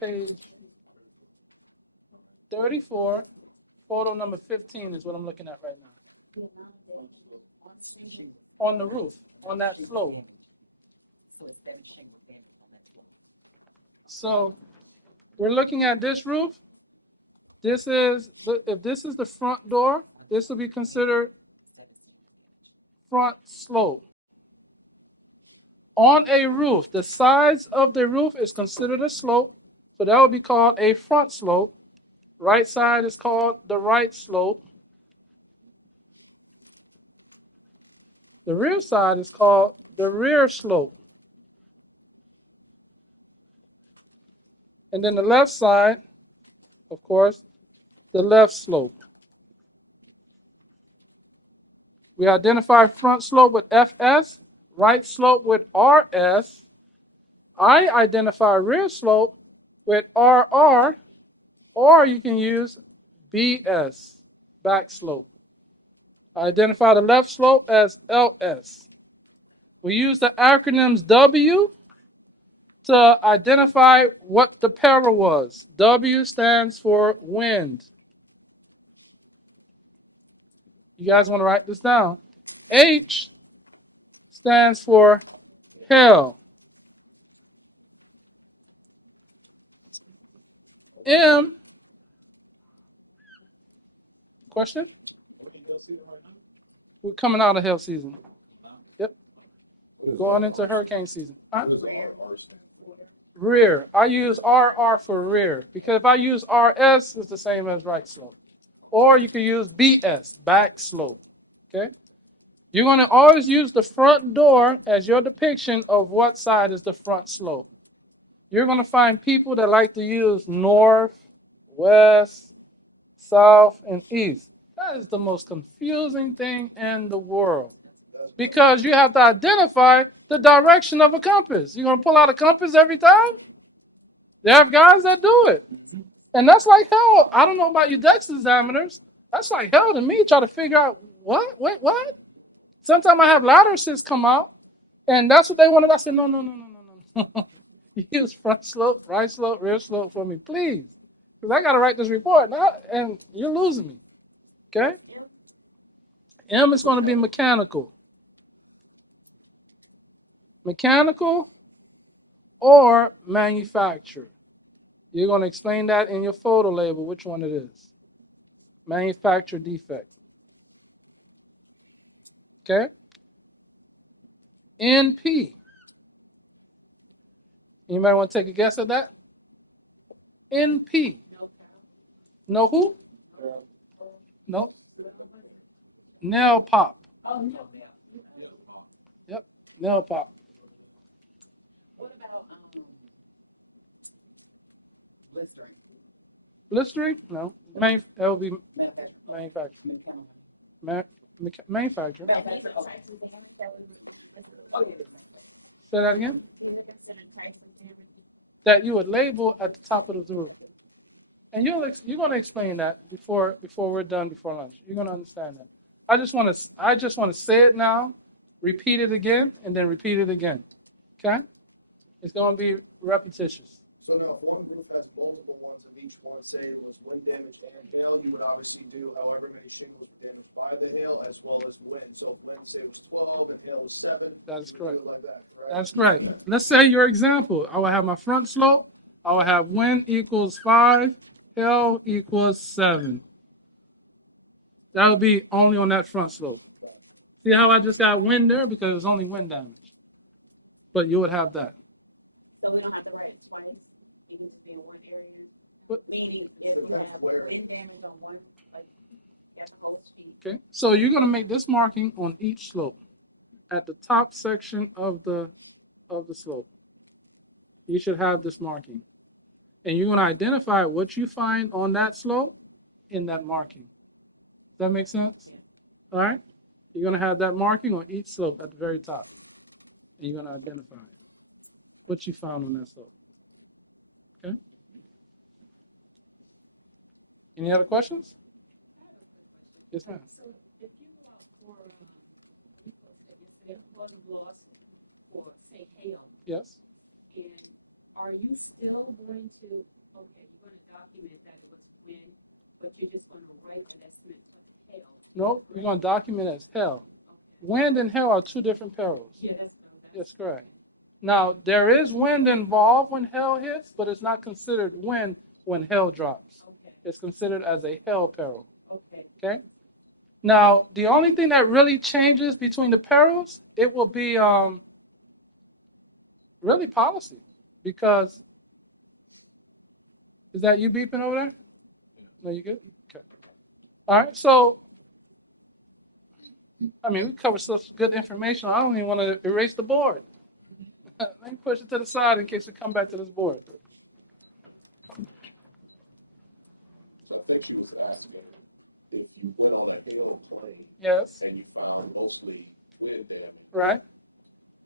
Page 34, photo number 15 is what I'm looking at right now. On the roof, on that slope. So we're looking at this roof. This is, if this is the front door, this will be considered front slope. On a roof, the sides of the roof is considered a slope, so that would be called a front slope. Right side is called the right slope. The rear side is called the rear slope. And then the left side, of course, the left slope. We identify front slope with FS, right slope with RS. I identify rear slope with RR, or you can use BS, back slope. I identify the left slope as LS. We use the acronyms W to identify what the peril was. W stands for wind. You guys want to write this down? H stands for hail. M, question? We're coming out of hail season. Yep. We're going into hurricane season. Huh? Rear. I use RR for rear because if I use RS, it's the same as right slope. Or you can use BS, back slope. Okay? You're going to always use the front door as your depiction of what side is the front slope. You're going to find people that like to use north, west, south, and east. That is the most confusing thing in the world because you have to identify the direction of a compass. You're going to pull out a compass every time? They have guys that do it. And that's like hell. I don't know about you Dex examiners. That's like hell to me, try to figure out what? Wait, what? Sometimes I have lattices come out, and that's what they wanted. I said, no. Use front slope, right slope, rear slope for me, please. Because I got to write this report now, and you're losing me. Okay? M is going to be mechanical. Mechanical or manufacturer. You're going to explain that in your photo label, which one it is. Manufacturer defect. Okay? NP. Anybody want to take a guess at that? NP. Know who? No. Nail pop. Yep, nail pop. What about blistering? Blistering? No. That will be manufacturing. Manufacturing. Say that again? That you would label at the top of the roof. And you're going to explain that before we're done before lunch. You're going to understand that. I just want to say it now, repeat it again, and then repeat it again. Okay? It's going to be repetitious. So now, if one group has multiple ones of each one, say it was wind damage and hail, you would obviously do however many shingles were damaged by the hail as well as wind. So if wind say it was 12 and hail was 7. That is correct. Like that, right? That's correct. Let's say your example. I will have my front slope. I will have wind equals 5, hail equals 7. That would be only on that front slope. See how I just got wind there? Because it was only wind damage. But you would have that. So we don't have to write it twice. It needs to be in one area. What? Meaning if you have wind damage on one, like that's the whole sheet. Okay. So you're going to make this marking on each slope at the top section of the slope. You should have this marking. And you're going to identify what you find on that slope in that marking. Does that make sense? All right? You're going to have that marking on each slope at the very top. And you're going to identify what you found on that slope. Okay? Any other questions? Yes, ma'am. So if you go out for flood and loss for say hail, Yes. and are you still going to, okay, you're going to document that it was wind, but you're just going to write an estimate for the hail? Nope, you're going to document as hail. Okay. Wind and hail are two different perils. Yeah, That's correct. Now, there is wind involved when hail hits, but it's not considered wind when hail drops. okay. It's considered as a hail peril. Okay. Okay? Now, the only thing that really changes between the perils, it will be really policy. Because, is that you beeping over there? No, you good? Okay. All right, so, I mean, we covered such good information. I don't even want to erase the board. Let me push it to the side in case we come back to this board. I think you was asking if you went on a airplane Yes, and you found mostly wind damage, right?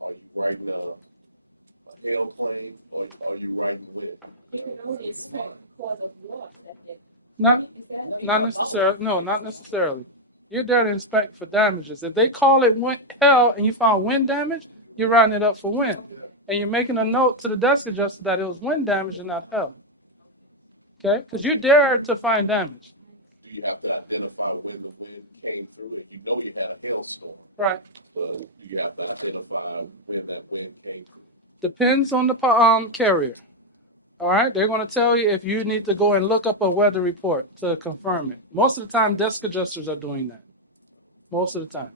are you writing a airplane or are you writing a red? You know the inspect for the loss that they Not, not necessarily. No, not necessarily. You're there to inspect for damages. If they call it hail and you found wind damage, you're writing it up for wind. And you're making a note to the desk adjuster that it was wind damage and not hail. Okay? Because you're there to find damage. You have to identify when the wind came through and you know you had a hailstorm. Right. So you have to identify when that wind came through. Depends on the carrier. All right? They're going to tell you if you need to go and look up a weather report to confirm it. Most of the time, desk adjusters are doing that. Most of the time.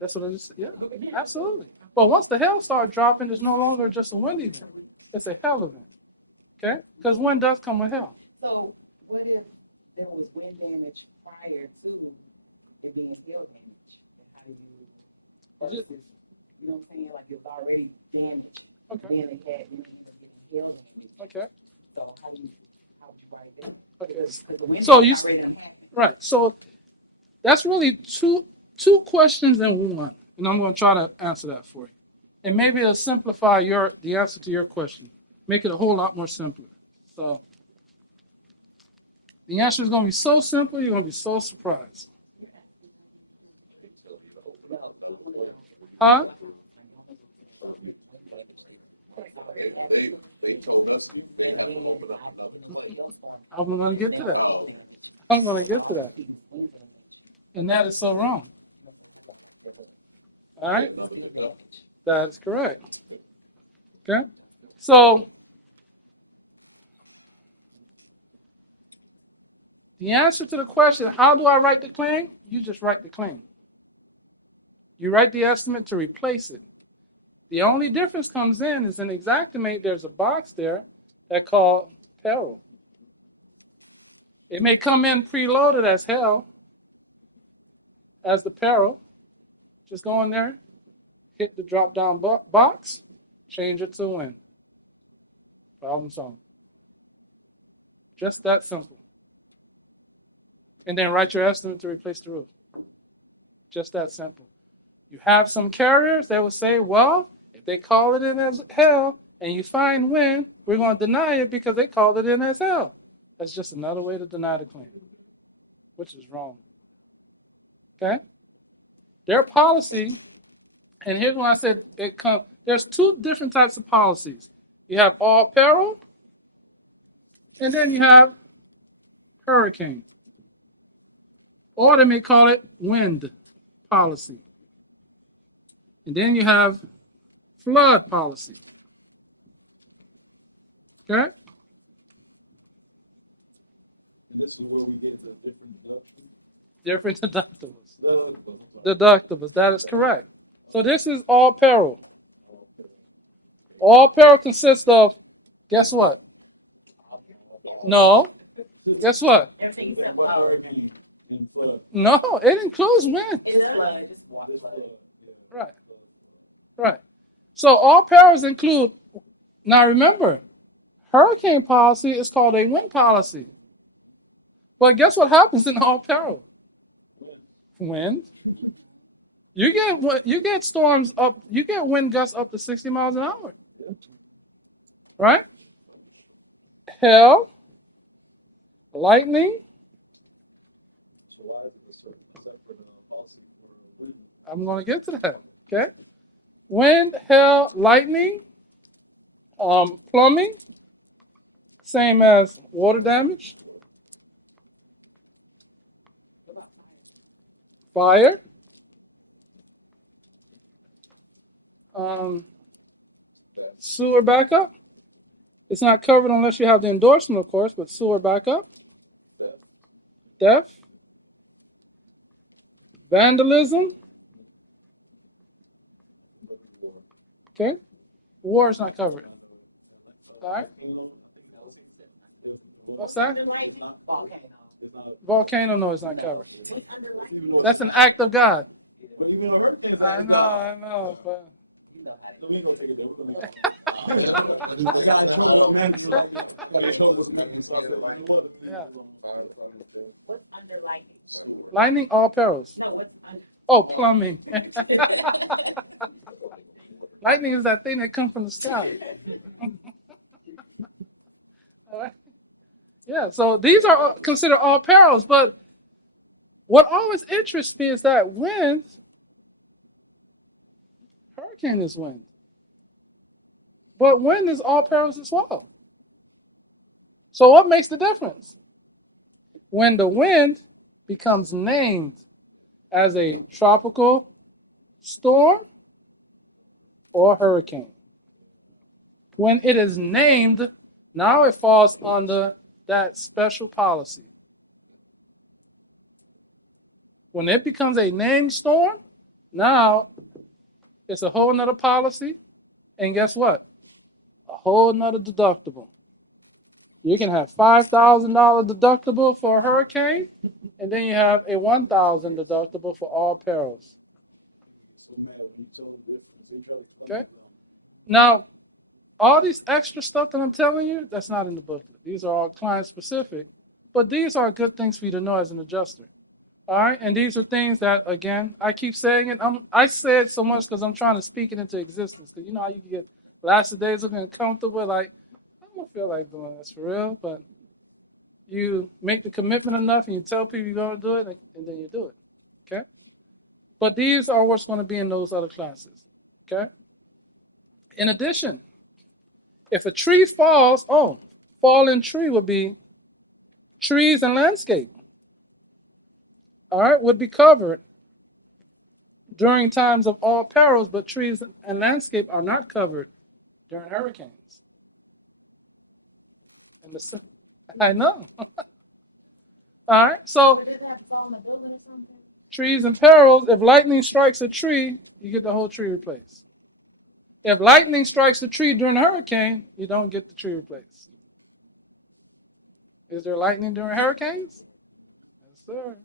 That's what I just said. Yeah, absolutely. But once the hail starts dropping, it's no longer just a wind event. It's a hail event. Okay? Because wind does come with hail. So what if there was wind damage prior to there being hail damage? How do you, versus, you know what I'm saying? Like it's already damaged. Okay. Then it had hail damage. Okay. So how would you write it down? Okay. Because the wind So damage you already done happened. right. So that's really two questions in one, and I'm going to try to answer that for you. And maybe it'll simplify the answer to your question, make it a whole lot more simpler. So the answer is going to be so simple, you're going to be so surprised. Huh? They told us you can't have over the I'm going to get to that. I'm going to get to that. And that is so wrong. All right? That is correct. Okay? So, the answer to the question, how do I write the claim? You just write the claim. You write the estimate to replace it. The only difference comes in is in Xactimate, there's a box there that called peril. It may come in preloaded as hell, as the peril. Just go in there, hit the drop down box, change it to wind. Problem solved. Just that simple. And then write your estimate to replace the roof. Just that simple. You have some carriers that will say, well, if they call it in as hell and you find wind, we're going to deny it because they called it in as hell. That's just another way to deny the claim, which is wrong. Okay? Their policy, and here's when I said there's two different types of policies. You have all peril, and then you have hurricane. Or they may call it wind policy. And then you have flood policy. Okay? And this is where we get the Different deductibles. Deductibles, that is correct. So this is all peril. All peril consists of, guess what? No. Guess what? Everything except power. No, it includes wind. It's flood. It's water. Right. Right. So all perils include, now remember, hurricane policy is called a wind policy. But guess what happens in all peril? Wind. You get storms up, you get wind gusts up to 60 miles an hour. Right? Hail, lightning. I'm going to get to that. Okay? Wind, hail, lightning, Plumbing, same as water damage. Fire. Um, Sewer backup. It's not covered unless you have the endorsement, of course, but sewer backup. Theft. Vandalism. Okay. War is not covered. All right. What's that? Volcano, no, it's not covered. That's an act of God. I know, but yeah. Lightning, all perils. Oh, plumbing. Lightning is that thing that comes from the sky. All right. Yeah, so these are considered all perils, but what always interests me is that wind, hurricane is wind, but wind is all perils as well. So what makes the difference? When the wind becomes named as a tropical storm or hurricane. When it is named, now it falls under that special policy. When it becomes a named storm, now it's a whole nother policy. And guess what? A whole nother deductible. You can have $5,000 deductible for a hurricane, and then you have a $1,000 deductible for all perils. Okay? Now, all these extra stuff that I'm telling you, that's not in the booklet. These are all client specific, but these are good things for you to know as an adjuster. All right, and these are things that, again, I keep saying it. I say it so much because I'm trying to speak it into existence. Because you know how you can get lackadaisical and comfortable, like I don't feel like doing this for real, but you make the commitment enough and you tell people you're going to do it, and then you do it. Okay, but these are what's going to be in those other classes. Okay. In addition, if a tree falls, fallen tree would be trees and landscape. All right, would be covered during times of all perils, but trees and landscape are not covered during hurricanes. And I know. All right, so trees and perils, if lightning strikes a tree, you get the whole tree replaced. If lightning strikes the tree during a hurricane, you don't get the tree replaced. Is there lightning during hurricanes? Yes, sir.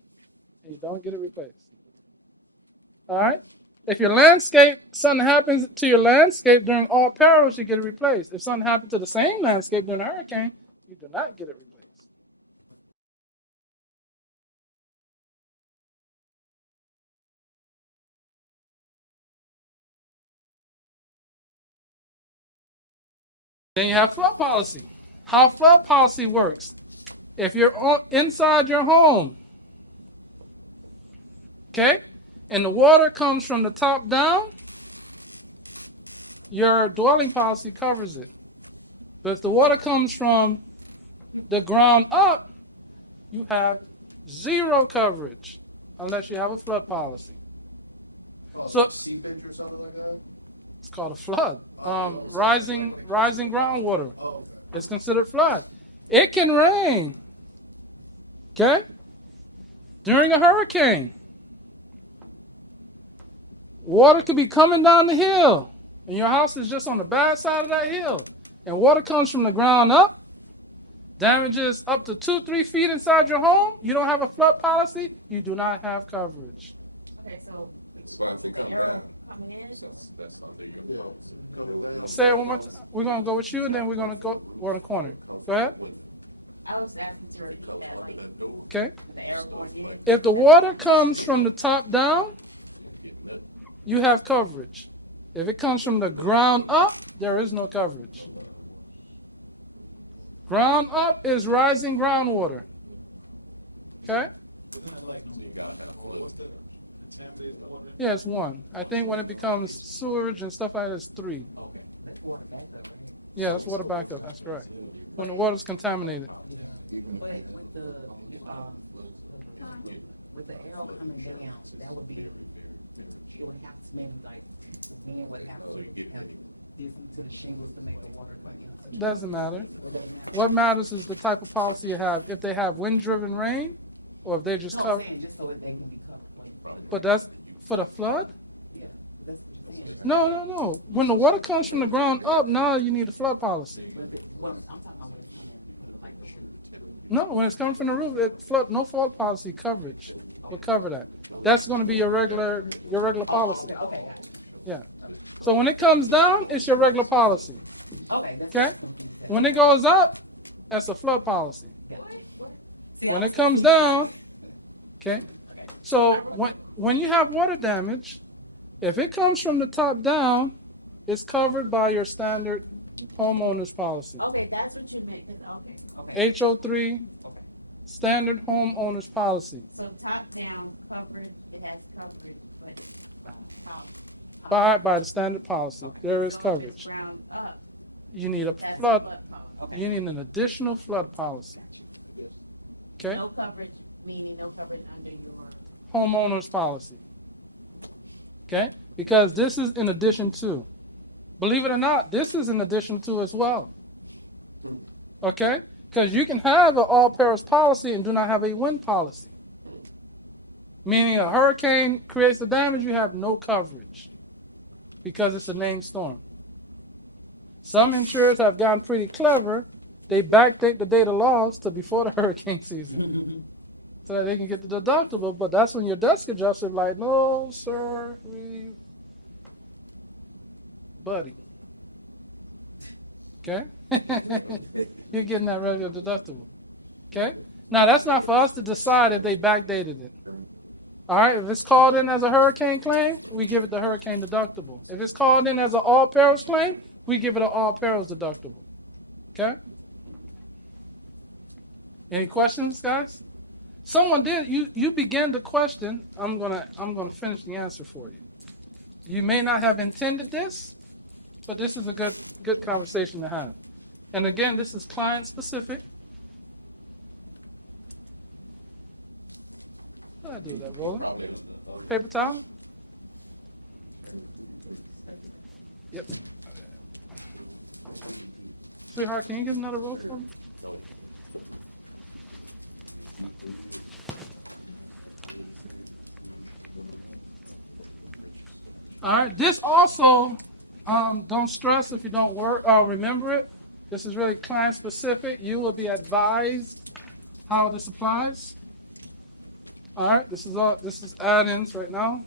And you don't get it replaced. All right? If your landscape, something happens to your landscape during all perils, you get it replaced. If something happens to the same landscape during a hurricane, you do not get it replaced. Then you have flood policy. How flood policy works. If you're inside your home, okay, and the water comes from the top down, your dwelling policy covers it. But if the water comes from the ground up, you have zero coverage unless you have a flood policy. So it's called a flood. Rising groundwater. It's considered flood. It can rain. Okay? During a hurricane. Water could be coming down the hill, and your house is just on the bad side of that hill. And water comes from the ground up, damages up to 2-3 feet inside your home. You don't have a flood policy, you do not have coverage. Say it one more time. We're going to go with you, and then we're in the corner. Go ahead. Okay. If the water comes from the top down, you have coverage. If it comes from the ground up, there is no coverage. Ground up is rising groundwater. Okay? Yeah, it's 1. I think when it becomes sewage and stuff like that, it's 3. Yeah, that's water backup. That's correct. When the water's contaminated. But with the L coming down, that would be, it would have to maybe like, the man would have to have distance to the shingles to make the water come down. Doesn't matter. What matters is the type of policy you have. If they have wind-driven rain, or if they just No, I'm cover. saying just so that they can be covered. But that's for the flood? Yeah, that's what I'm saying. No. When the water comes from the ground up, now you need a flood policy. Well, I'm talking about when it's coming from like the roof. No, when it's coming from the roof, no flood policy coverage will cover that. That's going to be your regular policy. Okay. Yeah. So when it comes down, it's your regular policy. Okay. When it goes up, that's a flood policy. When it comes down, okay. So when you have water damage, if it comes from the top down, it's covered by your standard homeowner's policy. Okay, that's what you meant. Okay. HO3 standard homeowner's policy. So top down coverage, it has coverage, but By the standard policy, there is coverage. ground up, You need a that's flood. policy. You need an additional flood policy. Okay, No coverage, meaning no coverage under your. homeowner's policy. Okay, because this is in addition to. Believe it or not, this is in addition to as well. Okay, because you can have an all perils policy and do not have a wind policy. Meaning a hurricane creates the damage, you have no coverage because it's a named storm. Some insurers have gotten pretty clever. They backdate the date of loss to before the hurricane season so that they can get the deductible. But that's when your desk adjuster is like, no, sir, buddy. Okay? You're getting that regular deductible. Okay? Now, that's not for us to decide if they backdated it. All right? If it's called in as a hurricane claim, we give it the hurricane deductible. If it's called in as an all perils claim, we give it an all perils deductible. Okay? Any questions, guys? Someone did. You began the question. I'm gonna finish the answer for you. You may not have intended this, but this is a good conversation to have. And again, this is client specific. What did I do with that, Roland? Paper towel? Yep. Sweetheart, can you get another roll for me? All right. This also, don't stress if you don't remember it. This is really client specific. You will be advised how this applies. All right. This is add-ins right now.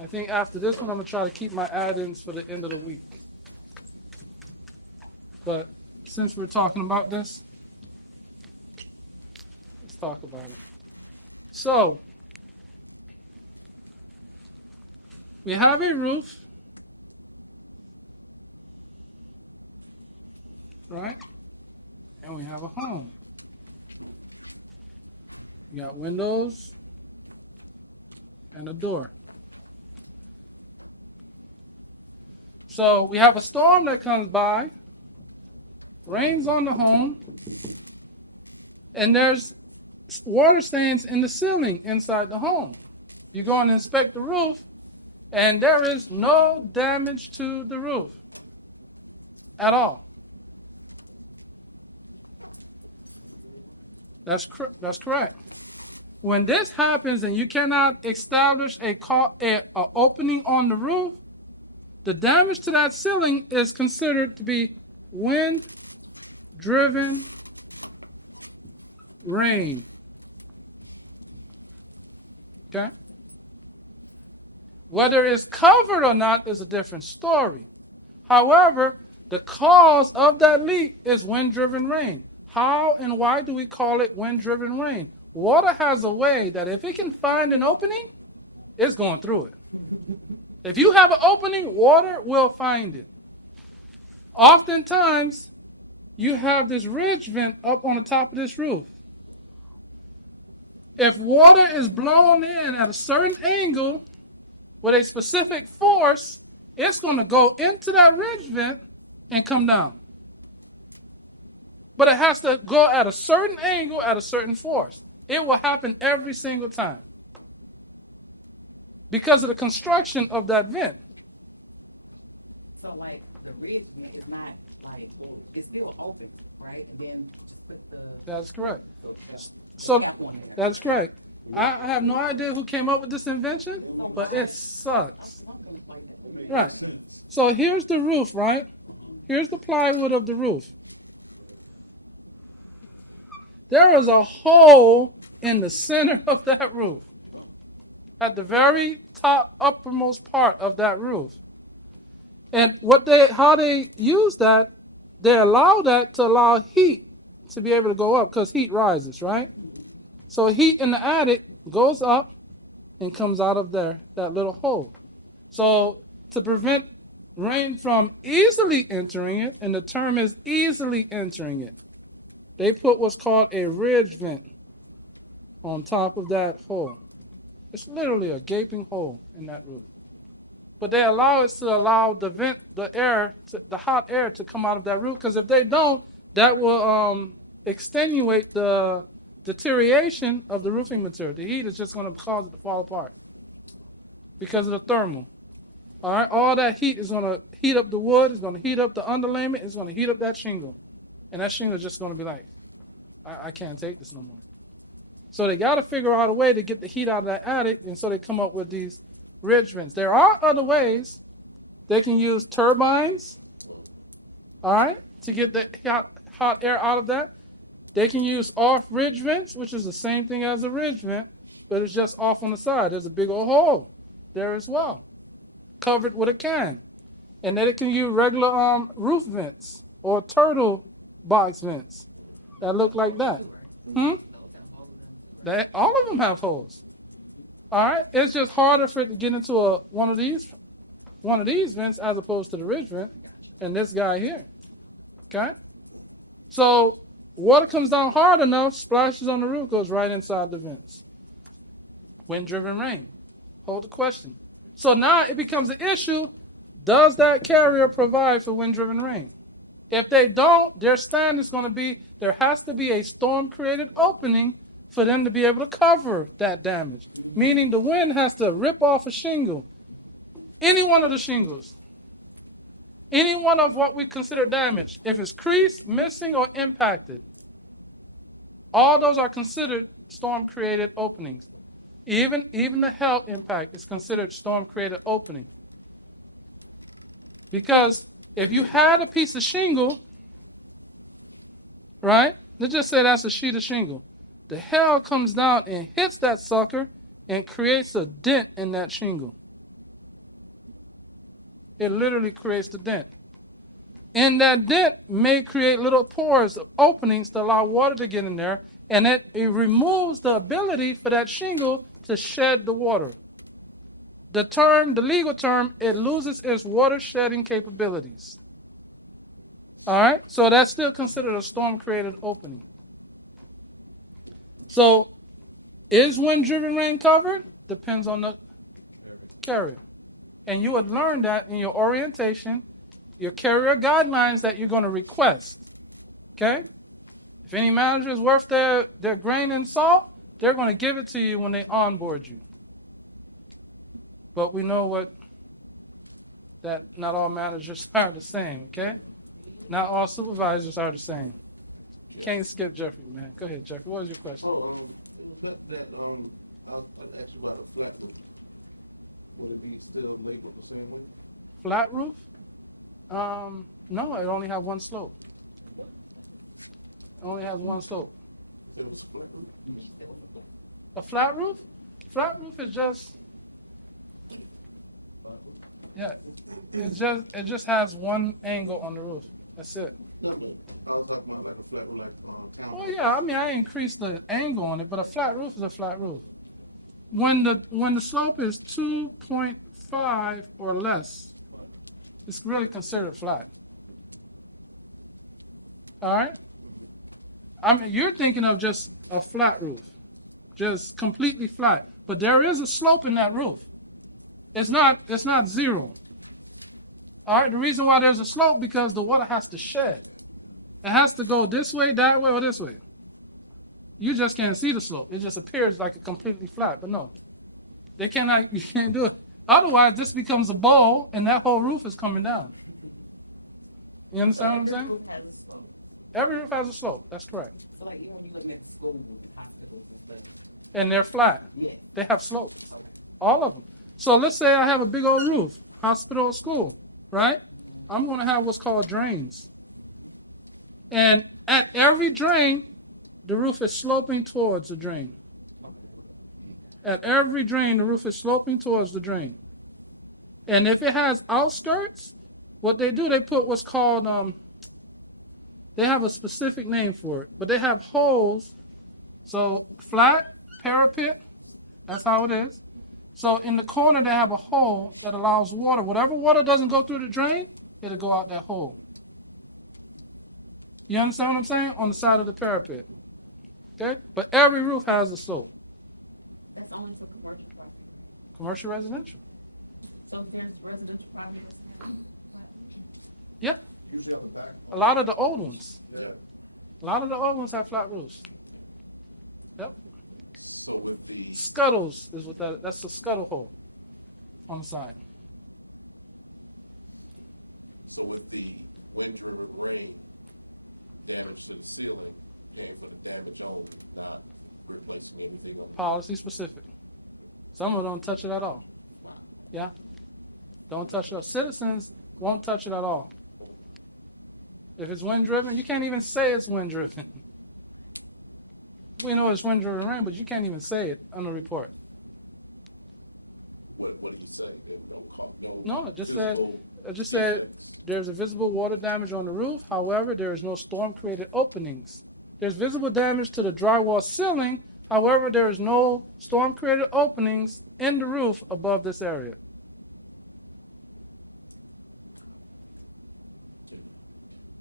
I think after this one, I'm gonna try to keep my add-ins for the end of the week. But since we're talking about this, let's talk about it. So, we have a roof, right? And we have a home. You got windows and a door. So we have a storm that comes by, rains on the home, and there's water stains in the ceiling inside the home. You go and inspect the roof, and there is no damage to the roof at all. That's correct. When this happens and you cannot establish a opening on the roof, the damage to that ceiling is considered to be wind-driven rain. Okay? Whether it's covered or not is a different story. However, the cause of that leak is wind-driven rain. How and why do we call it wind-driven rain? Water has a way that if it can find an opening, it's going through it. If you have an opening, water will find it. Oftentimes, you have this ridge vent up on the top of this roof. If water is blown in at a certain angle with a specific force, it's going to go into that ridge vent and come down. But it has to go at a certain angle at a certain force. It will happen every single time because of the construction of that vent. So like the ridge vent is not like it's still open, right? And then just put the That's correct. the So cap on there. that's correct. I have no idea who came up with this invention, but it sucks. Right. So here's the roof, right? Here's the plywood of the roof. There is a hole in the center of that roof, at the very top uppermost part of that roof. And how they use that, they allow that to allow heat to be able to go up because heat rises, right? So heat in the attic goes up and comes out of there, that little hole. So to prevent rain from easily entering it, and the term is easily entering it, they put what's called a ridge vent on top of that hole. It's literally a gaping hole in that roof. But they allow it to allow the vent, the hot air to come out of that roof, because if they don't, that will extenuate the deterioration of the roofing material. The heat is just going to cause it to fall apart because of the thermal. All right, all that heat is going to heat up the wood, it's going to heat up the underlayment, it's going to heat up that shingle. And that shingle is just going to be like, I can't take this no more. So they got to figure out a way to get the heat out of that attic, and so they come up with these ridge vents. There are other ways. They can use turbines, all right, to get the hot air out of that. They can use off ridge vents, which is the same thing as a ridge vent, but it's just off on the side. There's a big old hole there as well, covered with a can. And then it can use regular roof vents or turtle box vents that look like that. All of them have holes. All right, it's just harder for it to get into one of these vents as opposed to the ridge vent and this guy here. Okay, so water comes down hard enough, splashes on the roof, goes right inside the vents. Wind-driven rain. Hold the question. So now it becomes an issue. Does that carrier provide for wind-driven rain? If they don't, their stand is going to be, there has to be a storm-created opening for them to be able to cover that damage. Meaning the wind has to rip off a shingle. Any one of the shingles. Any one of what we consider damage. If it's creased, missing, or impacted. All those are considered storm-created openings. Even the hail impact is considered storm-created opening. Because if you had a piece of shingle, right? Let's just say that's a sheet of shingle. The hail comes down and hits that sucker and creates a dent in that shingle. It literally creates the dent. And that dent may create little pores, openings to allow water to get in there, and it removes the ability for that shingle to shed the water. The legal term, it loses its water shedding capabilities. All right, so that's still considered a storm-created opening. So, is wind-driven rain covered? Depends on the carrier. And you would learn that in your orientation, your carrier guidelines that you're going to request. Okay? If any manager is worth their grain and salt, they're going to give it to you when they onboard you. But we know that not all managers are the same, okay? Not all supervisors are the same. You can't skip Jeffrey, man. Go ahead, Jeffrey. What was your question? So, I'll ask you about a flat roof. Would it be still labeled the same way? Flat roof? No, it only has one slope. It only has one slope. A flat roof? Flat roof is just, yeah, it just has one angle on the roof. That's it. Well, yeah, I mean, I increased the angle on it, but a flat roof is a flat roof. When the slope is 2.5 or less, it's really considered flat. All right? I mean, you're thinking of just a flat roof. just completely flat. But there is a slope in that roof. It's not zero. All right, the reason why there's a slope because the water has to shed. It has to go this way, that way, or this way. You just can't see the slope. It just appears like a completely flat, but no. You can't do it. Otherwise, this becomes a bowl, and that whole roof is coming down. You understand what I'm saying? Every roof has a slope. That's correct. And they're flat. They have slopes. All of them. So let's say I have a big old roof, hospital or school, right? I'm going to have what's called drains. And at every drain, the roof is sloping towards the drain. At every drain, the roof is sloping towards the drain. And if it has outskirts, what they do, they put what's called, they have a specific name for it, but they have holes. So flat, parapet, that's how it is. So in the corner, they have a hole that allows water. Whatever water doesn't go through the drain, it'll go out that hole. You understand what I'm saying? On the side of the parapet. Okay? But every roof has a slope. Commercial residential. Yeah. A lot of the old ones. A lot of the old ones have flat roofs. Yep. Scuttles is what that's the scuttle hole on the side. So with the winter rain, there's the ceiling, there's the damage over, they're not reflecting anything on. Policy specific. Some of them don't touch it at all. Yeah? Don't touch it at all. Citizens won't touch it at all. If it's wind driven, you can't even say it's wind driven. We know it's wind driven rain, but you can't even say it on the report. What do you say? No, it just said there's a visible water damage on the roof. However, there is no storm created openings. There's visible damage to the drywall ceiling. However, there is no storm created openings in the roof above this area.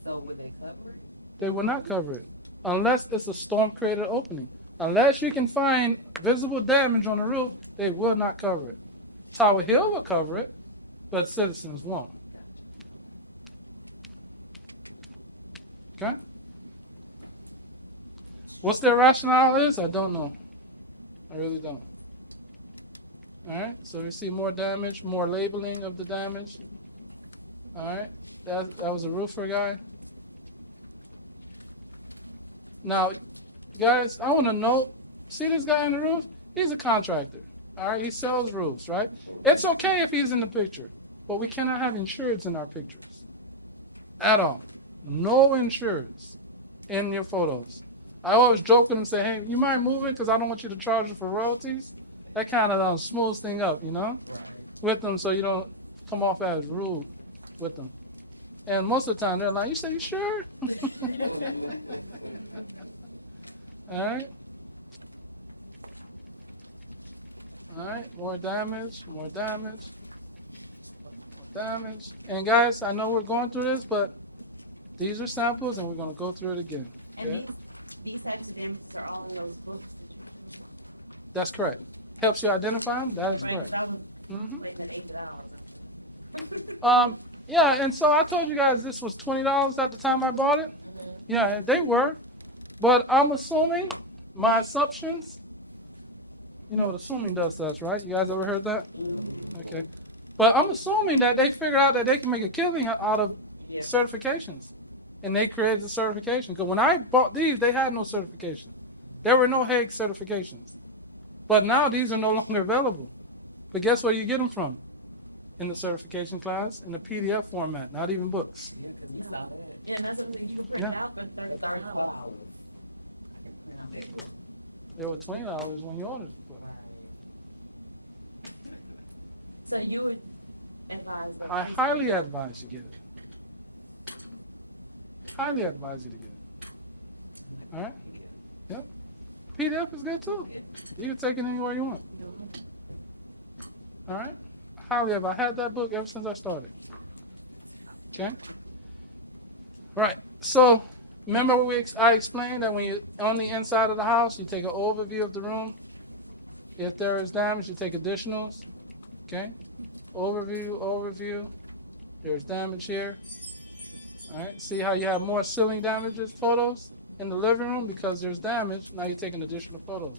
So would they cover it? They will not cover it unless it's a storm created opening. Unless you can find visible damage on the roof, they will not cover it. Tower Hill will cover it, but citizens won't. Okay? What's their rationale is? I don't know. I really don't. All right, so we see more damage, more labeling of the damage. All right, that was a roofer guy. Now, guys, I want to note, see this guy in the roof? He's a contractor. All right, he sells roofs, right? It's okay if he's in the picture, but we cannot have insureds in our pictures at all. No insureds in your photos. I always joke with him and say, hey, you mind moving because I don't want you to charge for royalties? That kind of smooths thing up, you know, with them so you don't come off as rude with them. And most of the time they're like, you say, you sure? All right. All right, more damage, more damage, more damage. And guys, I know we're going through this, but these are samples and we're going to go through it again. Okay? These types of damages are all in those books. That's correct. Helps you identify them? That is correct. Yeah, and so I told you guys this was $20 at the time I bought it. Yeah, they were. But I'm assuming, my assumptions, you know what assuming does to us, right? You guys ever heard that? Okay. But I'm assuming that they figured out that they can make a killing out of certifications. And they created the certification. Because when I bought these, they had no certification. There were no Hague certifications. But now these are no longer available. But guess where you get them from? In the certification class, in the PDF format, not even books. Yeah. They were $20 when you ordered it. But So you would advise. I highly advise you get it. Highly advise you to get it. All right? Yep. PDF is good too. You can take it anywhere you want. All right? Highly advise. I had that book ever since I started. Okay? Right. So, remember I explained that when you're on the inside of the house, you take an overview of the room. If there is damage, you take additionals. Okay. Overview. There's damage here. All right. See how you have more ceiling damages photos in the living room because there's damage. Now you're taking additional photos.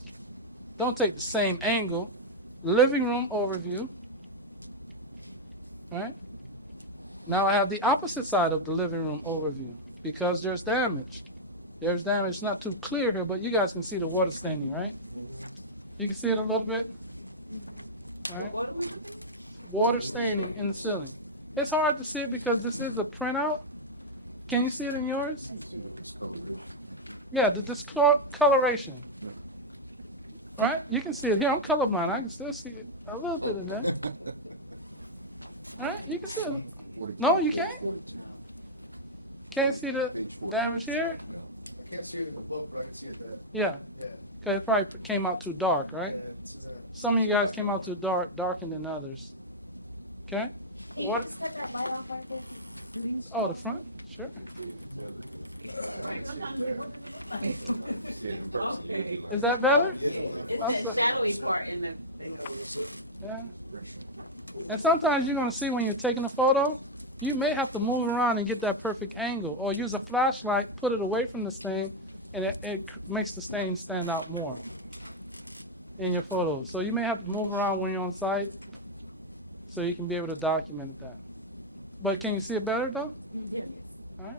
Don't take the same angle. Living room overview. All right. Now I have the opposite side of the living room overview because there's damage. There's damage. It's not too clear here, but you guys can see the water staining, right? You can see it a little bit. All right. Water staining in the ceiling. It's hard to see it because this is a printout. Can you see it in yours? Yeah, the discoloration. Right? You can see it here. I'm colorblind. I can still see it a little bit in there. All right? You can see it. No, you can't? Can't see the damage here? I can't see it in the book, but I can see it there. Yeah. Because it probably came out too dark, right? Some of you guys came out too darker than others. Okay? What? Oh, the front? Sure. Is that better? I'm sorry. Yeah. And sometimes you're going to see when you're taking a photo, you may have to move around and get that perfect angle, or use a flashlight, put it away from the stain, and it makes the stain stand out more in your photos. So you may have to move around when you're on site so you can be able to document that. But can you see it better though? All right.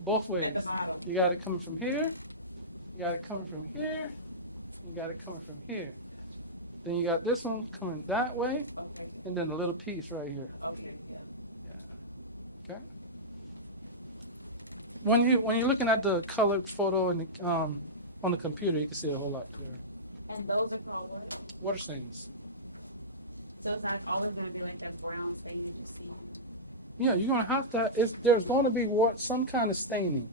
Both ways. You got it coming from here. You got it coming from here. You got it coming from here. Then you got this one coming that way, and then a little piece right here. Yeah. Okay. When you're looking at the colored photo in the, on the computer, you can see it a whole lot clearer. And those are called what? Water stains. So it's not always going to be like that brown stain in the ceiling. Yeah, you're gonna have to. There's going to be some kind of staining.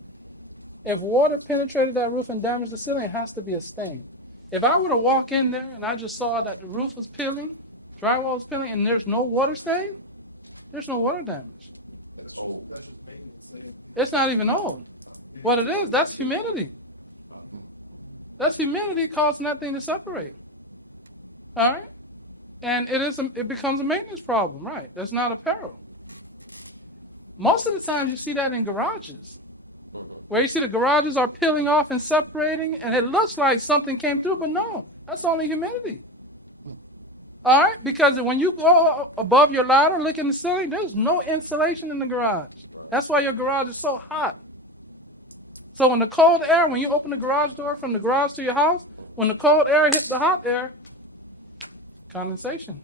If water penetrated that roof and damaged the ceiling, it has to be a stain. If I were to walk in there and I just saw that the roof was peeling, drywall was peeling, and there's no water stain, there's no water damage. It's not even old. What it is, that's humidity. That's humidity causing that thing to separate. All right? And it becomes a maintenance problem, right? That's not a peril. Most of the times you see that in garages, where you see the garages are peeling off and separating, and it looks like something came through, but no, that's only humidity. All right? Because when you go above your ladder, look in the ceiling, there's no insulation in the garage. That's why your garage is so hot. So when the cold air, when you open the garage door from the garage to your house, when the cold air hits the hot air, condensation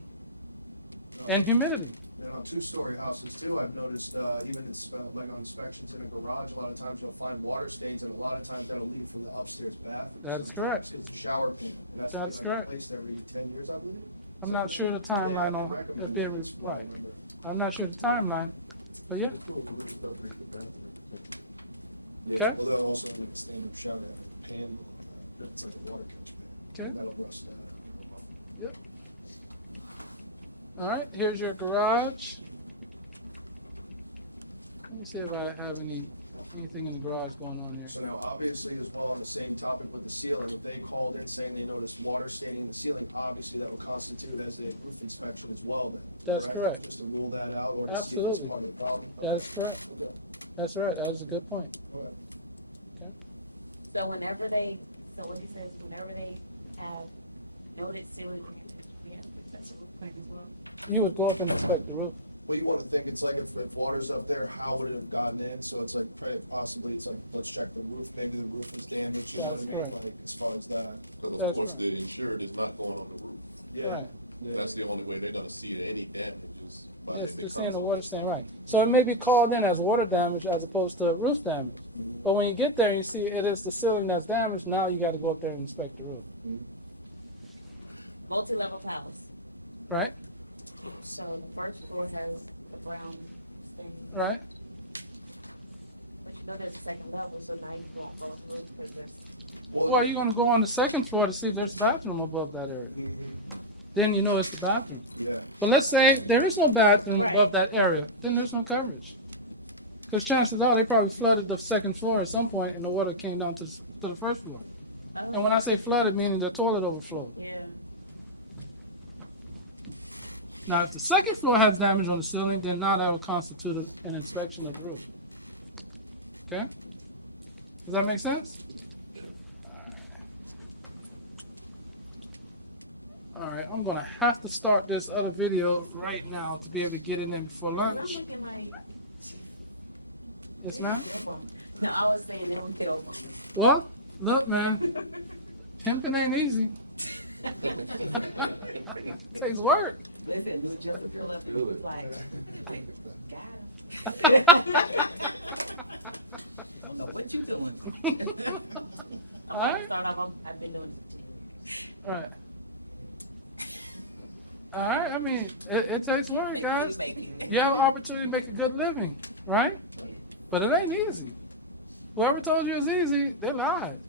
and humidity. And on two-story houses too, I've noticed even like on inspections in a garage, a lot of times you'll find water stains, and a lot of times that'll lead from the upstairs bathroom. That is correct. Shower pan. That is correct. Every 10 years, I believe. I'm not sure the timeline on it being right. I'm not sure the timeline, but yeah. Okay. Okay. Yep. All right. Here's your garage. Let me see if I have anything in the garage going on here. So now, obviously, as well on the same topic with the ceiling, if they called in saying they noticed water staining in the ceiling, obviously that would constitute as a roof inspection as well. That's right? correct. Just to rule that out. Absolutely. That is correct. That's right. That is a good point. Okay. So whenever they have noted ceiling, You would go up and inspect the roof. Well, you want to think it's like if the water's up there, how would it have gotten in? So it could possibly it's like push back the roof, maybe the roof is damaged. That is correct. That's correct. Right. It's the saying the water stain, right. So it may be called in as water damage as opposed to roof damage. But when you get there and you see it is the ceiling that's damaged, now you got to go up there and inspect the roof. multi-level house. Right? So the first floor has a brown stain. Right. What is second level? So now you have Well, you're going to go on the second floor to see if there's a bathroom above that area. Then you know it's the bathroom. But let's say there is no bathroom above that area, then there's no coverage. Because chances are they probably flooded the second floor at some point and the water came down to the first floor. And when I say flooded, meaning the toilet overflowed. Yeah. Now, if the second floor has damage on the ceiling, then now that will constitute an inspection of the roof. Okay? Does that make sense? All right, I'm gonna have to start this other video right now to be able to get it in before lunch. Yes, ma'am? No, I was saying they don't tell them. Well, look, man, pimping ain't easy. Takes work. Listen, you just pull up and be like, I don't know what you doing. All right, I've been doing all right, all right. I mean, it takes work, guys. You have an opportunity to make a good living, right? But it ain't easy. Whoever told you it's easy, they lied.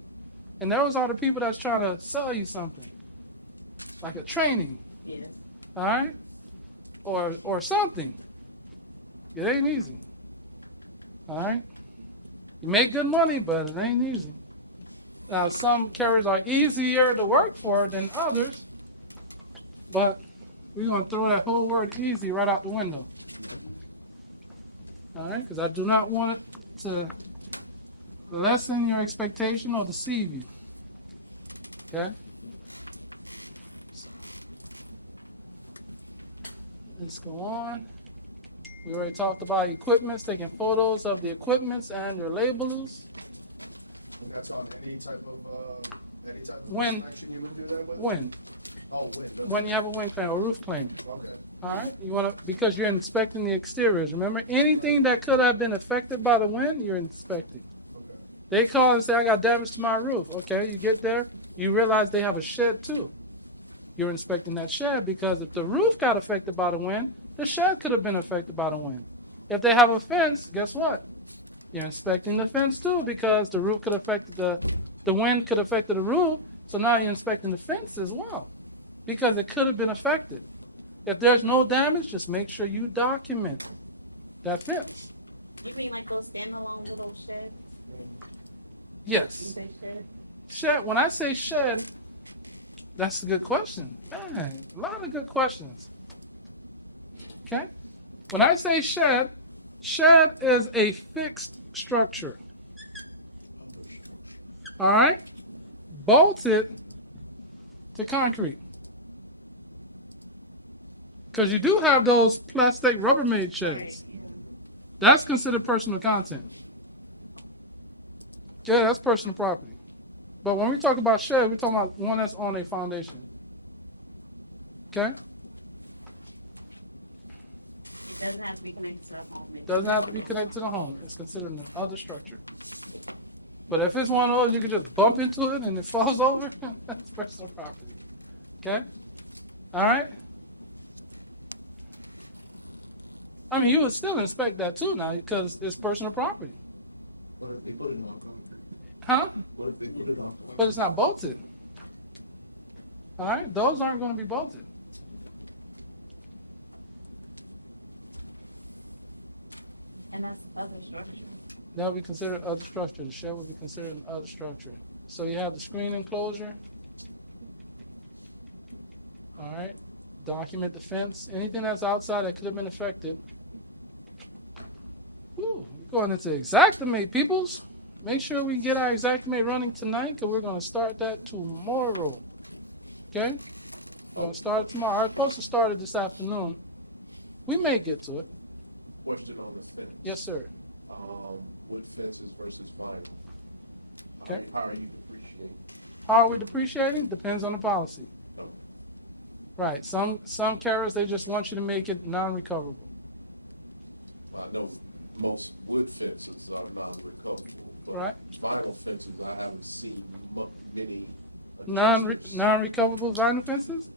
And those are the people that's trying to sell you something, like a training, yes. all right, or something. It ain't easy. All right. You make good money, but it ain't easy. Now, some carriers are easier to work for than others, but we're going to throw that whole word easy right out the window. All right? Because I do not want it to lessen your expectation or deceive you. Okay? So, let's go on. We already talked about equipments, taking photos of the equipments and their labels. That's on any type of When? inspection you would do that with? Wind. Oh, wait, no. When you have a wind claim or roof claim. Okay. All right, you want to, because you're inspecting the exteriors. Remember, anything that could have been affected by the wind, you're inspecting. Okay. They call and say, I got damage to my roof. Okay, you get there, you realize they have a shed too. You're inspecting that shed because if the roof got affected by the wind, the shed could have been affected by the wind. If they have a fence, guess what? You're inspecting the fence too because the roof could affect the wind could affect the roof. So now you're inspecting the fence as well because it could have been affected. If there's no damage, just make sure you document that fence. You mean like those standalone little sheds? Yes. Shed. When I say shed, that's a good question. Man, a lot of good questions. Okay? When I say shed, shed is a fixed structure. All right? Bolted to concrete. Because you do have those plastic Rubbermaid sheds. That's considered personal content. Yeah, that's personal property. But when we talk about shed, we're talking about one that's on a foundation. Okay? Doesn't have to be connected to the home. Doesn't have to be connected to the home. It's considered an other structure. But if it's one of those, you can just bump into it and it falls over, that's personal property. Okay? All right? I mean, you would still inspect that too now because it's personal property. Huh? But it's not bolted. All right? Those aren't going to be bolted. And that's other structure. That would be considered other structure. The shed would be considered an other structure. So you have the screen enclosure. All right. Document the fence. Anything that's outside that could have been affected. Ooh, we're going into Exactimate, peoples. Make sure we get our Exactimate running tonight because we're going to start that tomorrow. Okay? We're going to start it tomorrow. I was supposed to start it this afternoon. We may get to it. Yes, sir. Okay. How are we depreciating? Depends on the policy. Right. Some carriers, they just want you to make it non-recoverable. Right. Non-recoverable vinyl fences?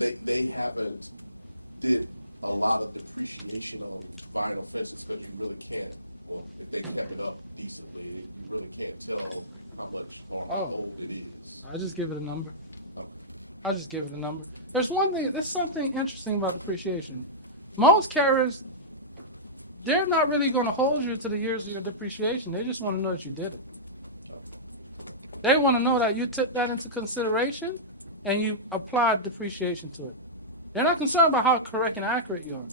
They haven't did a lot of the traditional vinyl fences, but you really can't. If they cut it up equally, you really can't tell. Oh, I'll just give it a number. There's something interesting about depreciation. Most carriers, they're not really going to hold you to the years of your depreciation. They just want to know that you did it. They want to know that you took that into consideration and you applied depreciation to it. They're not concerned about how correct and accurate you are.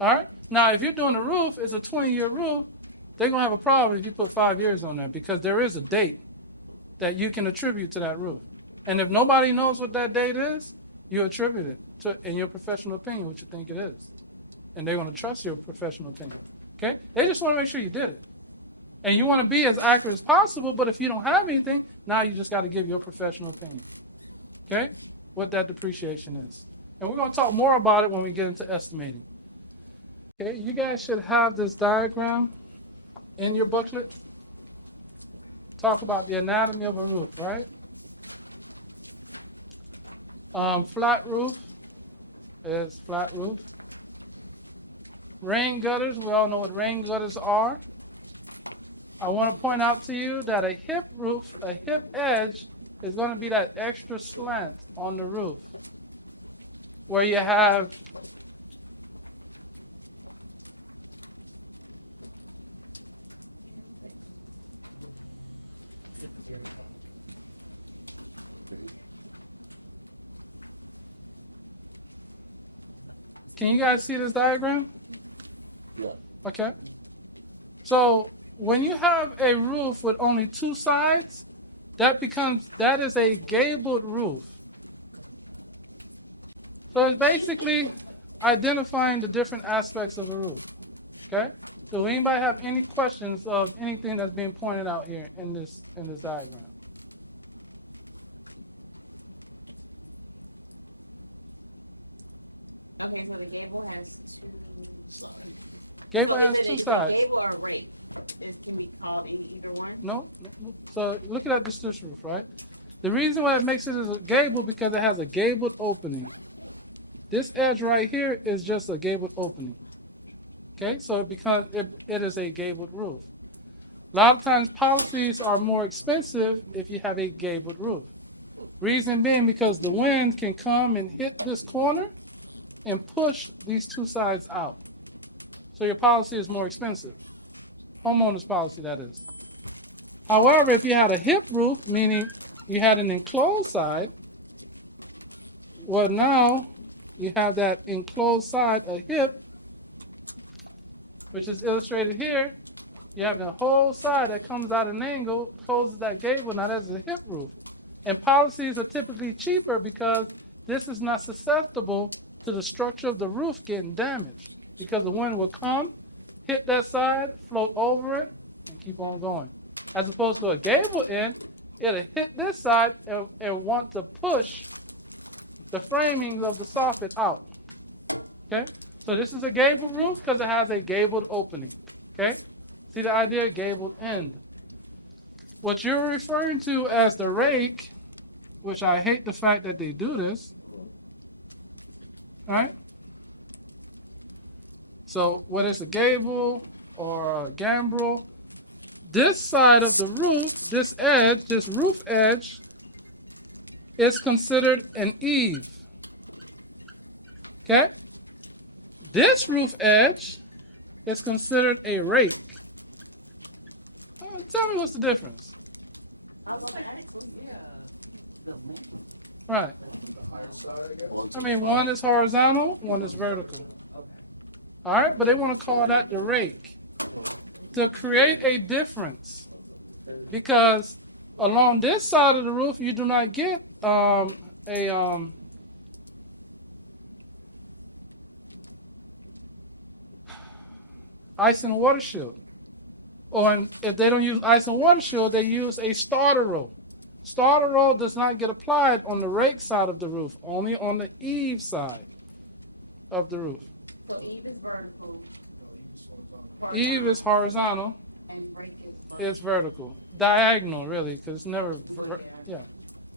All right? Now, if you're doing a roof, it's a 20-year roof, they're going to have a problem if you put 5 years on there because there is a date that you can attribute to that roof. And if nobody knows what that date is, you attribute it to, in your professional opinion, what you think it is. And they're going to trust your professional opinion. Okay? They just want to make sure you did it. And you want to be as accurate as possible, but if you don't have anything, now you just got to give your professional opinion. Okay? What that depreciation is. And we're going to talk more about it when we get into estimating. Okay, you guys should have this diagram in your booklet. Talk about the anatomy of a roof, right? Flat roof is flat roof. Rain gutters, we all know what rain gutters are. I want to point out to you that a hip roof, a hip edge, is going to be that extra slant on the roof where you have Can you guys see this diagram? Yeah. Okay. So when you have a roof with only two sides, that is a gabled roof. So it's basically identifying the different aspects of a roof. Okay? Do anybody have any questions of anything that's being pointed out here in this diagram? Okay, so the gable has Gable has two sides. Gable or rake, this can be called in either one. No. So looking at the stitch roof, right? The reason why it makes it as a gable because it has a gabled opening. This edge right here is just a gabled opening. Okay, so it is a gabled roof. A lot of times policies are more expensive if you have a gabled roof. Reason being because the wind can come and hit this corner and push these two sides out. So your policy is more expensive. Homeowner's policy, that is. However, if you had a hip roof, meaning you had an enclosed side, well, now you have that enclosed side, a hip, which is illustrated here. You have the whole side that comes out at an angle, closes that gable. Now that's a hip roof. And policies are typically cheaper because this is not susceptible to the structure of the roof getting damaged because the wind will come, hit that side, float over it, and keep on going. As opposed to a gable end, it'll hit this side and want to push the framings of the soffit out. Okay? So this is a gabled roof because it has a gabled opening. Okay? See the idea? Gabled end. What you're referring to as the rake, which I hate the fact that they do this. All right? So whether it's a gable or a gambrel, this side of the roof, this edge, this roof edge, is considered an eave. Okay? This roof edge is considered a rake. Tell me what's the difference. Right. I mean, one is horizontal, one is vertical. All right, but they want to call that the rake to create a difference because along this side of the roof, you do not get ice and water shield. Or if they don't use ice and water shield, they use a starter row. Starter row does not get applied on the rake side of the roof, only on the eave side of the roof. So eve is vertical. Eave is horizontal. And rake is It's vertical. Diagonal, really, because it's never,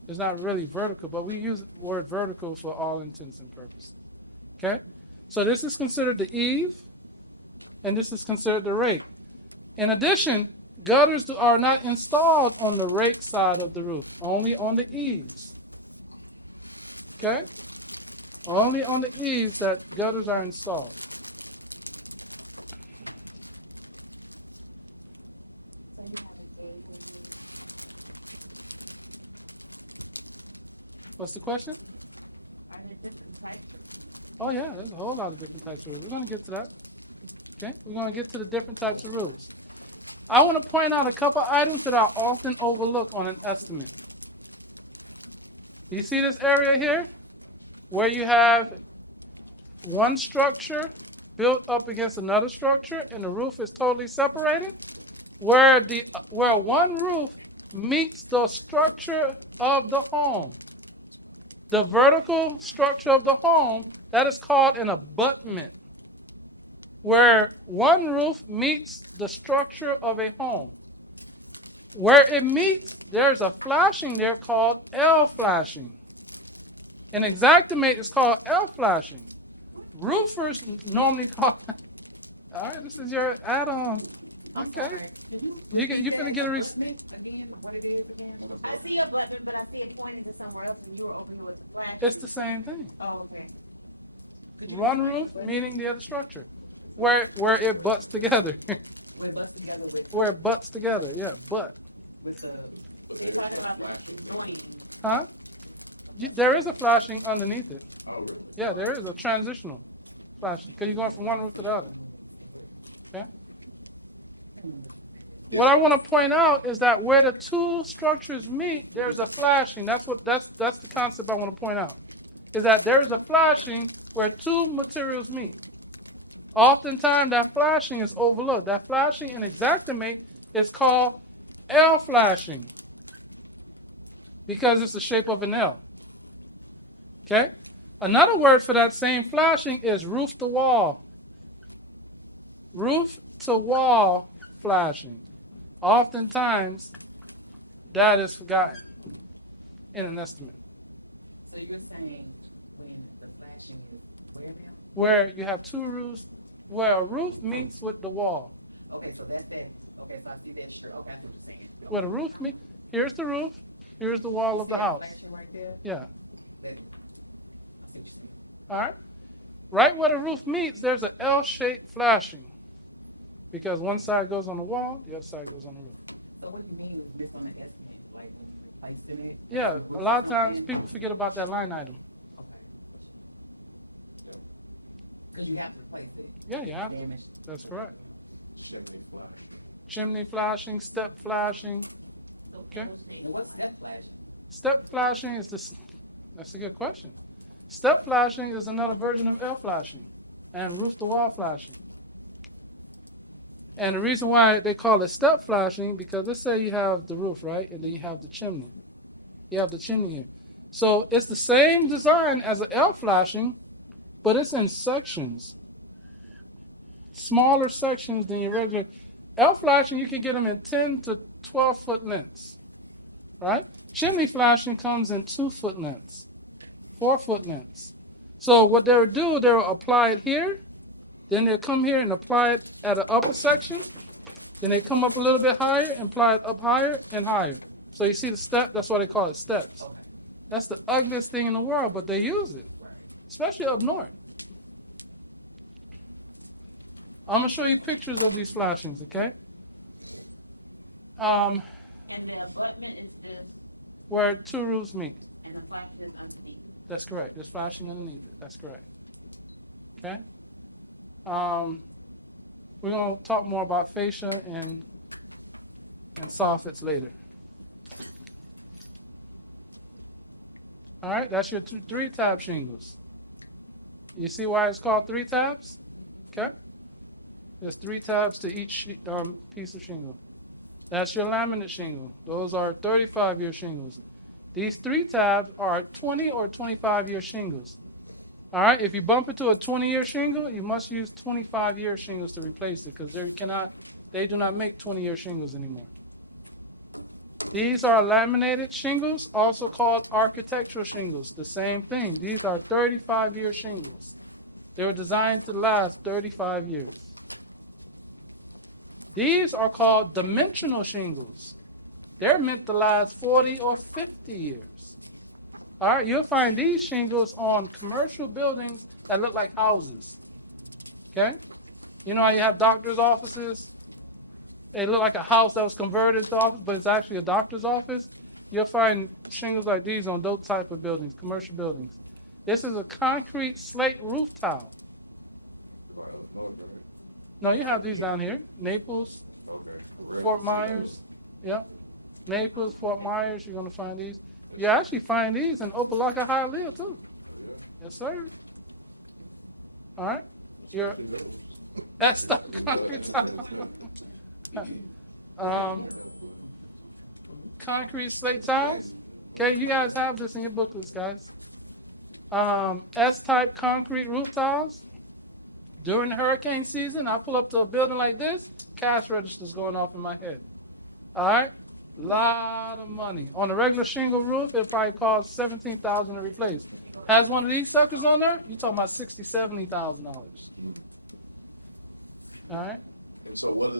it's not really vertical, but we use the word vertical for all intents and purposes. Okay? So this is considered the eave, and this is considered the rake. In addition, gutters are not installed on the rake side of the roof, only on the eaves. Okay? Only on the eaves that gutters are installed. What's the question? Are there different types of? Oh yeah, there's a whole lot of different types of roofs. We're going to get to that. Okay, we're going to get to the different types of roofs. I want to point out a couple items that are often overlooked on an estimate. You see this area here where you have one structure built up against another structure and the roof is totally separated? Where one roof meets the structure of the home. The vertical structure of the home, that is called an abutment. Where one roof meets the structure of a home. Where it meets, there's a flashing there called L flashing. An exactimate is called L flashing. Roofers normally call. All right, this is your add-on. Okay, you finna get a receipt. I see a button, but I see it pointing to somewhere else, and you were over here with the flash. It's the same thing. Oh, okay. One roof meaning the other structure, where it butts together. Where it butts together, yeah, butt. It's talking about going. Huh? There is a flashing underneath it. Yeah, there is a transitional flashing because you're going from one roof to the other. Okay. What I want to point out is that where the two structures meet, there's a flashing. That's the concept I want to point out. Is that there is a flashing where two materials meet. Oftentimes that flashing is overlooked. That flashing in exactimate is called L flashing because it's the shape of an L. Okay? Another word for that same flashing is roof to wall. Roof to wall flashing. Oftentimes, that is forgotten in an estimate. So you're saying when the flashing is where you have two roofs, where a roof meets with the wall. okay, so that's it. Okay, so I see that straight. Okay. Where the roof meets, here's the roof, here's the wall of the house. Flashing right there. Yeah. All right. Right where the roof meets, there's an L-shaped flashing. Because one side goes on the wall, the other side goes on the roof. So what do you mean is this on the estimate? Like cement? Yeah, a lot of times people forget about that line item. Because you have to replace it. Yeah, you have to. Damage. That's correct. Chimney flashing, step flashing. Okay. And what's that flashing? Step flashing is this. That's a good question. Step flashing is another version of L flashing and roof to wall flashing. And the reason why they call it step flashing, because let's say you have the roof, right? And then you have the chimney. You have the chimney here. So it's the same design as an L flashing, but it's in sections. Smaller sections than your regular. L flashing, you can get them in 10 to 12 foot lengths, right? Chimney flashing comes in 2 foot lengths, 4 foot lengths. So what they'll do, they'll apply it here, then they'll come here and apply it at an upper section, then they come up a little bit higher and apply it up higher and higher. So you see the step, that's why they call it steps. That's the ugliest thing in the world, but they use it, especially up north. I'm going to show you pictures of these flashings, okay? And the abutment is the, Where two roofs meet. and the flashing is underneath. That's correct. There's flashing underneath it. That's correct. Okay? We're going to talk more about fascia and soffits later. All right, that's your 3-tab shingles. You see why it's called 3 tabs? Okay? There's 3 tabs to each piece of shingle. That's your laminate shingle. Those are 35-year shingles. These 3 tabs are 20 or 25-year shingles. All right, if you bump into a 20-year shingle, you must use 25-year shingles to replace it because they do not make 20-year shingles anymore. These are laminated shingles, also called architectural shingles. The same thing. These are 35-year shingles. They were designed to last 35 years. These are called dimensional shingles. They're meant to last 40 or 50 years. All right, you'll find these shingles on commercial buildings that look like houses. Okay? You know how you have doctor's offices? They look like a house that was converted to office, but it's actually a doctor's office. You'll find shingles like these on those type of buildings, commercial buildings. This is a concrete slate roof tile. No, you have these down here. Naples, Fort Myers. Yep. Naples, Fort Myers, you're going to find these. You actually find these in Opelika, Hialeah, too. Yes, sir. All right. Your S-style concrete tile. Concrete slate tiles. Okay, you guys have this in your booklets, guys. S-type concrete roof tiles. During the hurricane season, I pull up to a building like this, cash registers going off in my head. All right? Lot of money. On a regular shingle roof, it'll probably cost $17,000 to replace. Has one of these suckers on there? You're talking about $60,000, $70,000. All right? So whether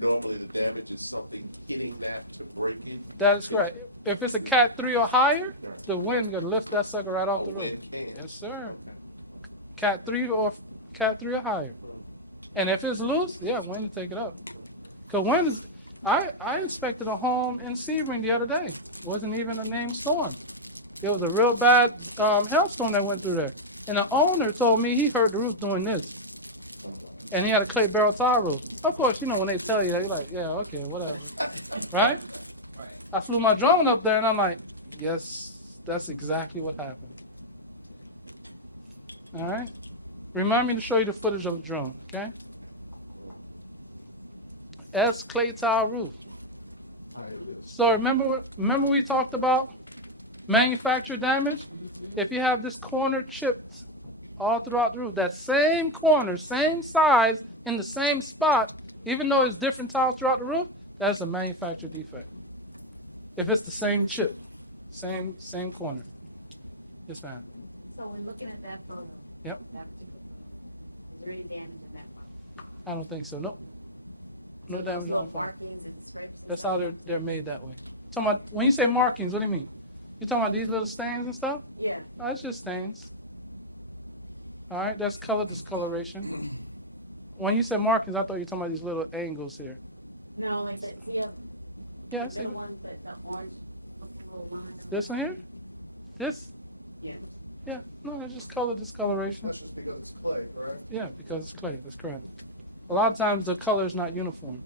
normally the damage is something hitting that to break it? That is correct. If it's a Cat 3 or higher, the wind gonna lift that sucker right off the roof. Yes, sir. Cat 3 or higher. And if it's loose, yeah, wind to take it up. Cause wind is, I inspected a home in Sebring the other day. Wasn't even a named storm. It was a real bad hailstorm that went through there. And the owner told me he heard the roof doing this. And he had a clay barrel tile roof. Of course, you know, when they tell you that, you're like, yeah, okay, whatever. Right? I flew my drone up there and I'm like, yes, that's exactly what happened. All right? Remind me to show you the footage of the drone, okay? S clay tile roof. So remember we talked about manufacturer damage? If you have this corner chipped all throughout the roof, that same corner, same size, in the same spot, even though it's different tiles throughout the roof, that's a manufacturer defect. If it's the same chip, same corner. Yes, ma'am. So when looking at that photo. Yep. That particular photo, is there any damage in that photo? I don't think so. Nope. No damage on the phone. That's how they're made that way. Talking about, when you say markings, what do you mean? You talking about these little stains and stuff? Yeah. Oh, it's just stains. All right, that's color discoloration. When you said markings, I thought you were talking about these little angles here. No, like the, Yeah, I see. the ones that the orange little lines. This one here? This? Yes. Yeah, no, it's just color discoloration. That's just because it's clay, correct? Yeah, because it's clay, that's correct. A lot of times the color is not uniform.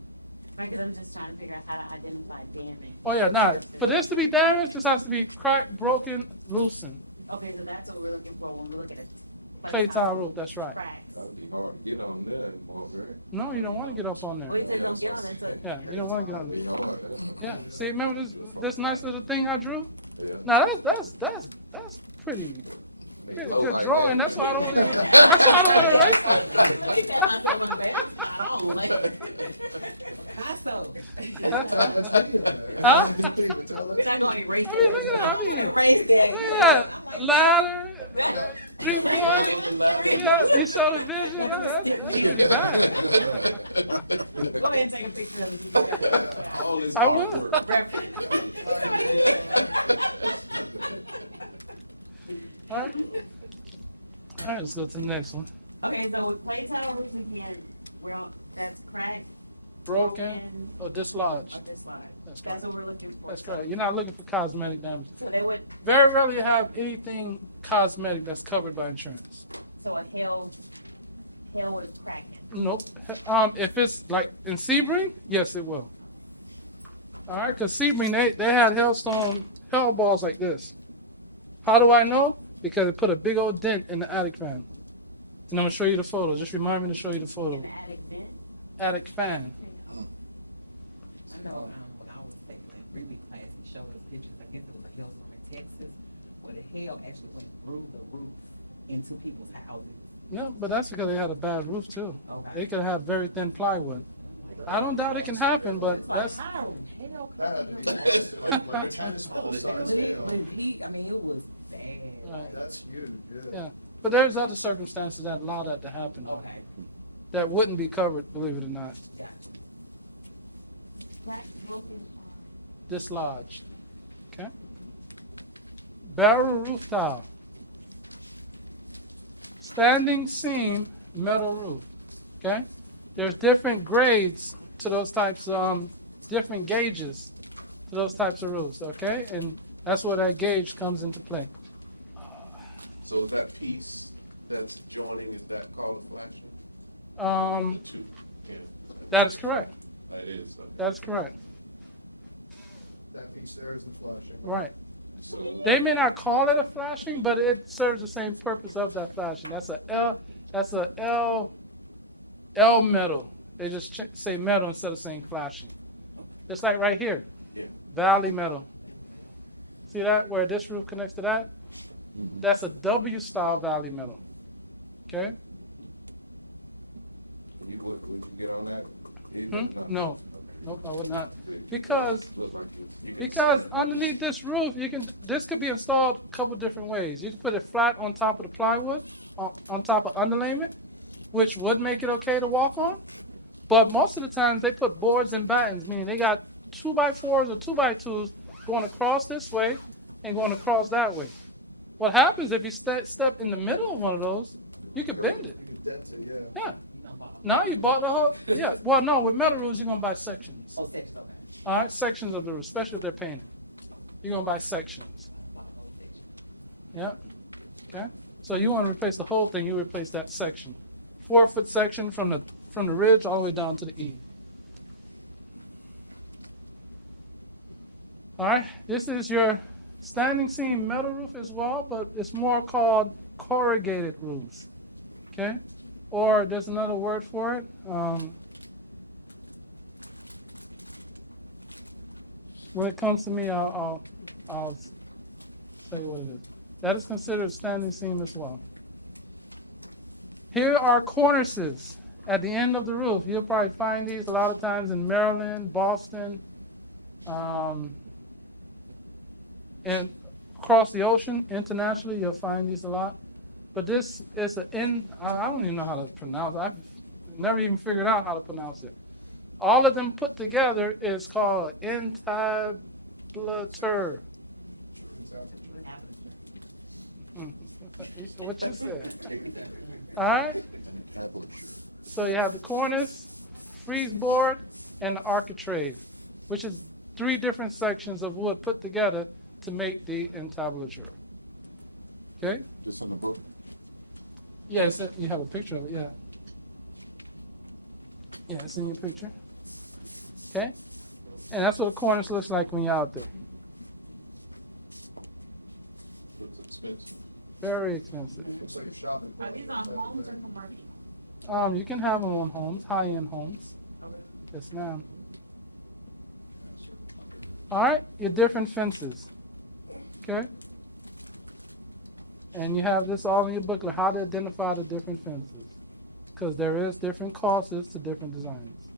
I'm just trying to figure out how to identify damage. Oh yeah, not. For this to be damaged, this has to be cracked, broken, loosened. Okay, so that's what we're looking for when we look at it. Clay tile roof, that's right. Crack. No, you don't want to get up on there. Yeah, you don't want to get on there. Yeah, see, remember this nice little thing I drew? Now that's pretty good drawing. That's why I don't want to even. That's why I don't want to write it. Huh? I mean, look at that. Look at that ladder, 3-point. Yeah, you saw the vision. That's pretty bad. I will. All right. All right, let's go to the next one. Okay, so with clay tile roof again, well, that's cracked Broken or dislodged. on this line. That's That's correct. what we're looking for. That's correct. You're not looking for cosmetic damage. So there was, Very rarely you have anything cosmetic that's covered by insurance. so a hill was cracked. Nope. If it's like in Sebring, yes, it will. All right, because Sebring, they had hell balls like this. How do I know? Because it put a big old dent in the attic fan. And I'm going to show you the photo. Just remind me to show you the photo. Attic fan. I know when I was taking a Greeley class, he showed us pictures. I guess it was a hailstorm in Texas, where the hail actually went through the roof into people's houses. Yeah, but that's because they had a bad roof, too. Okay. They could have very thin plywood. I don't doubt it can happen, but that's... How? Hell, Right. Yeah, but there's other circumstances that allow that to happen, though. That wouldn't be covered, believe it or not. Dislodged. Okay. Barrel roof tile. Standing seam metal roof. Okay. There's different grades to those types, different gauges to those types of roofs, okay? And that's where that gauge comes into play. So is that piece that's going in, is that called flashing? That is correct. That is. That is correct. That piece there is the flashing. Right. They may not call it a flashing, but it serves the same purpose of that flashing. That's a L. That's a L metal. They just say metal instead of saying flashing. Just like right here, valley metal. See that where this roof connects to that? That's a W style valley metal. Okay. You would get on that? No, nope, I would not, because underneath this roof, this could be installed a couple different ways. You can put it flat on top of the plywood, on top of underlayment, which would make it okay to walk on. But most of the times they put boards and battens, meaning they got 2x4s or 2x2s going across this way and going across that way. What happens if you step in the middle of one of those, you could bend it. Yeah. Now you bought the whole, yeah. Well, no, with metal roofs, you're going to buy sections. All right, sections of the roof, especially if they're painted. You're going to buy sections. Yeah. Okay. So you want to replace the whole thing, you replace that section. 4-foot section from the ridge all the way down to the eave. All right, this is your standing seam metal roof as well, but it's more called corrugated roofs. Okay. Or there's another word for it. When it comes to me, I'll tell you what it is. That is considered standing seam as well. Here are cornices at the end of the roof. You'll probably find these a lot of times in Maryland, Boston, and across the ocean, internationally, you'll find these a lot. But this is I don't even know how to pronounce it. I've never even figured out how to pronounce it. All of them put together is called entablature. What you said. All right. So you have the cornice, frieze board, and the architrave, which is 3 different sections of wood put together to make the entablature. Okay? Yeah, you have a picture of it, yeah. Yeah, it's in your picture. Okay? And that's what a cornice looks like when you're out there. Very expensive. You can have them on homes, high-end homes. Yes, ma'am. All right, your different fences. Okay? And you have this all in your booklet, how to identify the different fences. Because there is different costs to different designs.